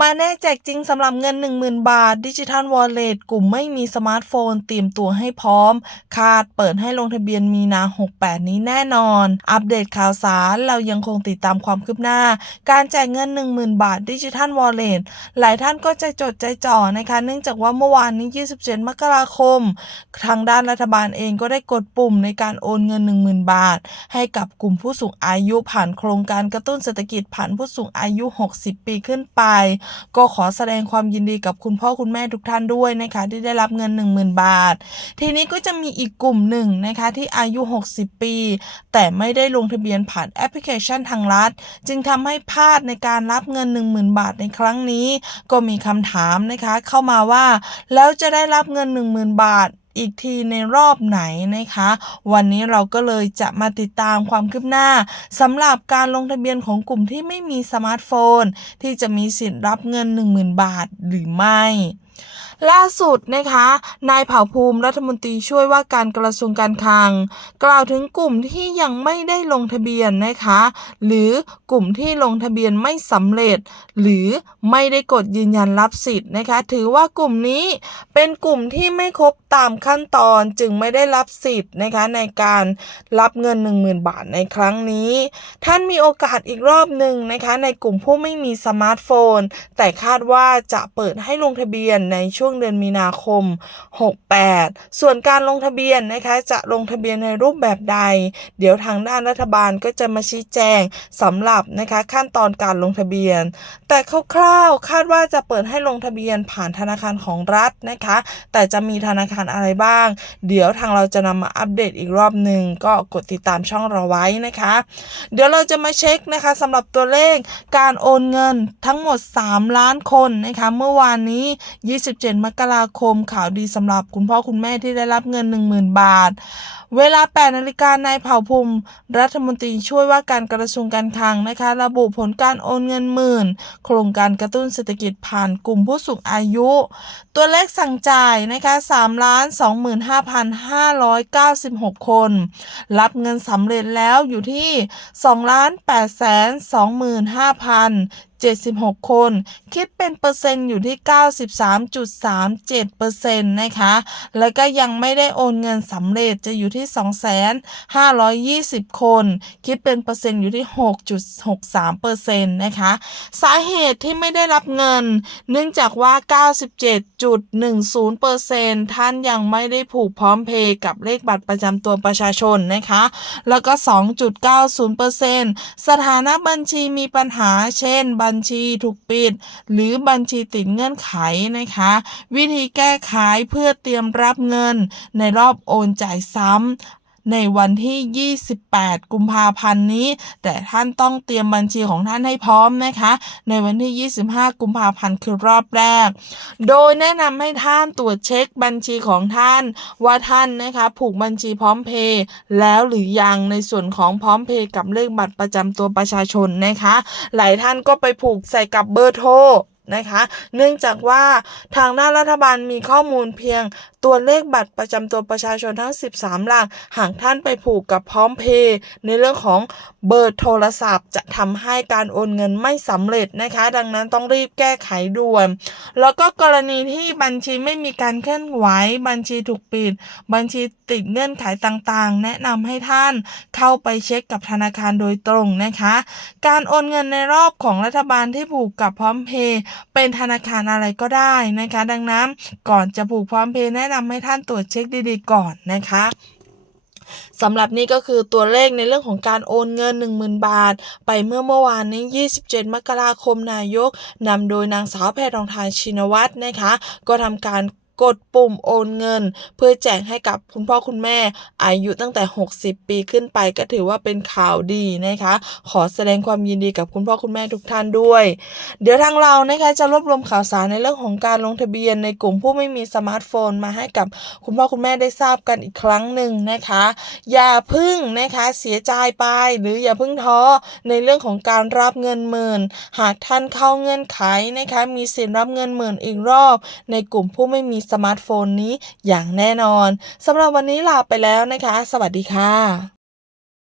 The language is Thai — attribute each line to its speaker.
Speaker 1: มาแน่แจกจริงสำหรับเงิน 10,000 บาทดิจิทัลวอลเล็ตกลุ่มไม่มีสมาร์ทโฟนเตรียมตัวให้พร้อม คาดเปิดให้ลงทะเบียนมีนา 68 นี้แน่นอน อัปเดตข่าวสารเรายังคงติดตามความคืบหน้า การแจกเงิน 10,000 บาทดิจิทัลวอลเล็ตหลายท่านก็ใจจดใจจ่อนะคะ เนื่องจากว่าเมื่อวานนี้ 27 มกราคม ทางด้านรัฐบาลเองก็ได้กดปุ่มในการโอนเงิน 10,000 บาท ให้กับกลุ่มผู้สูงอายุผ่านโครงการกระตุ้นเศรษฐกิจผ่านผู้สูงอายุ 60 ปีขึ้นไปก็ขอแสดงความยินดีกับคุณพ่อคุณแม่ทุกท่านด้วยนะคะ ที่ได้รับเงิน 10,000 บาท ทีนี้ก็จะมีอีกกลุ่มหนึ่งนะคะที่อายุ 60 ปี แต่ไม่ได้ลงทะเบียนผ่านแอปพลิเคชันทางรัฐ จึงทำให้พลาดในการรับเงิน 10,000 บาทในครั้งนี้ ก็มีคำถามนะคะ เข้ามาว่า แล้วจะได้รับเงิน 10,000 บาท อีกทีในรอบไหนนะคะ วันนี้เราก็เลยจะมาติดตามความคืบหน้าสำหรับการลงทะเบียนของกลุ่มที่ไม่มีสมาร์ทโฟน ที่จะมีสิทธิ์รับเงิน 10,000 บาทหรือไม่ล่าสุดนะคะ นายเผ่าภูมิรัฐมนตรีช่วยว่าการกระทรวงการคลัง กล่าวถึงกลุ่มที่ยังไม่ได้ลงทะเบียนนะคะ หรือกลุ่มที่ลงทะเบียนไม่สำเร็จ หรือไม่ได้กดยืนยันรับสิทธิ์นะคะ ถือว่ากลุ่มนี้เป็นกลุ่มที่ไม่ครบ ตามขั้นตอนจึงไม่ได้รับสิทธิ์นะคะในการรับเงิน 10,000 บาทในครั้งนี้ ท่านมีโอกาสอีกรอบหนึ่งนะคะในกลุ่มผู้ไม่มีสมาร์ทโฟน แต่คาดว่าจะเปิดให้ลงทะเบียนในช่วงเดือนมีนาคม 68 ส่วนการลงทะเบียนนะคะจะลงทะเบียนในรูปแบบใด เดี๋ยวทางด้านรัฐบาลก็จะมาชี้แจงสำหรับนะคะขั้นตอนการลงทะเบียน แต่คร่าวๆคาดว่าจะเปิดให้ลงทะเบียนผ่านธนาคารของรัฐนะคะ แต่จะมีธนาคารอะไรบ้าง เดี๋ยวทางเราจะนำมาอัปเดตอีกรอบหนึ่งก็กดติดตามช่องเราไว้นะคะ เดี๋ยวเราจะมาเช็คนะคะสำหรับตัวเลขการโอนเงินทั้งหมด 3 ล้านคนนะคะเมื่อวานนี้ 27 มกราคมข่าวดีสำหรับคุณพ่อคุณแม่ที่ได้รับเงิน 10,000 บาท เวลา 8 นาฬิกานายเผ่าภูมิรัฐมนตรีช่วยว่าการกระทรวงการคลังนะคะ ระบุผลการโอนเงินหมื่น โครงการกระตุ้นเศรษฐกิจผ่านกลุ่มผู้สูงอายุ ตัวเลขสั่งจ่ายนะคะ3ล้านานสองหมื่นห้าพันห้าร้อยเก้าสิบหกคน รับเงินสำเร็จแล้วอยู่ที่สองล้านแปดแสนสองหมื่นห้าพัน 76 คน คิดเป็นเปอร์เซ็นต์อยู่ที่ 93.37%นะคะ แล้วก็ยังไม่ได้โอนเงินสำเร็จจะอยู่ที่ 2,520 คน คิดเป็นเปอร์เซ็นต์อยู่ที่ 6.63%นะคะ สาเหตุที่ไม่ได้รับเงิน เนื่องจากว่า 97.10%ท่านยังไม่ได้ผูกพร้อมเพย์กับเลขบัตรประจำตัวประชาชนนะคะ แล้วก็ 2.90%สถานะบัญชีมีปัญหาเช่นบัญญชีถูกปิด หรือบัญชีติดเงื่อนไขนะคะ วิธีแก้ไขเพื่อเตรียมรับเงินในรอบโอนจ่ายซ้ำ ในวันที่ 28 กุมภาพันธ์นี้ แต่ท่านต้องเตรียมบัญชีของท่านให้พร้อมนะคะ ในวันที่ 25 กุมภาพันธ์คือรอบแรก โดยแนะนำให้ท่านตรวจเช็คบัญชีของท่าน ว่าท่านนะคะผูกบัญชีพร้อมเพย์แล้วหรือยังในส่วนของพร้อมเพย์กับเลขบัตรประจำตัวประชาชนนะคะ หลายท่านก็ไปผูกใส่กับเบอร์โทร นะคะ เนื่องจากว่าทางด้านรัฐบาลมีข้อมูลเพียงตัวเลขบัตรประจำตัวประชาชนทั้ง 13 หลัก หากท่านไปผูกกับพร้อมเพย์ในเรื่องของเบอร์โทรศัพท์ จะทำให้การโอนเงินไม่สำเร็จนะคะ ดังนั้นต้องรีบแก้ไขด่วน แล้วก็กรณีที่บัญชีไม่มีการเคลื่อนไหว บัญชีถูกปิด บัญชีติดเงื่อนไขต่างๆ แนะนำให้ท่านเข้าไปเช็คกับธนาคารโดยตรงนะคะ การโอนเงินในรอบของรัฐบาลที่ผูกกับพร้อมเพย์เป็นธนาคารอะไรก็ได้นะคะ ดังนั้นก่อนจะผูกพร้อมเพย์แนะนำให้ท่านตรวจเช็คดีๆ ก่อนนะคะสำหรับนี่ก็คือตัวเลขในเรื่องของการโอนเงิน 10,000 บาท ไปเมื่อเมื่อวานนี้ 27 มกราคมนายกนำโดยนางสาวแพทองทานชินวัตรนะคะ ก็ทำการ กดปุ่มโอนเงิน เพื่อแจกให้กับคุณพ่อคุณแม่ อายุตั้งแต่ 60 ปีขึ้นไปก็ถือว่าเป็นข่าวดีนะคะ ขอแสดงความยินดีกับคุณพ่อคุณแม่ทุกท่านด้วย เดี๋ยวทางเรานะคะจะรวบรวมข่าวสารในเรื่องของการลงทะเบียนในกลุ่มผู้ไม่มีสมาร์ทโฟนมาให้กับคุณพ่อคุณแม่ได้ทราบกันอีกครั้งหนึ่งนะคะ อย่าพึ่งนะคะเสียใจไปหรืออย่าพึ่งท้อในเรื่องของการรับเงินหมื่น หากท่านเข้าเงื่อนไขนะคะมีสิทธิ์รับเงินหมื่นอีกรอบ ในกลุ่มผู้ไม่มีสมาร์ทโฟนนี้อย่างแน่นอนสำหรับวันนี้ลาไปแล้วนะคะ สวัสดีค่ะ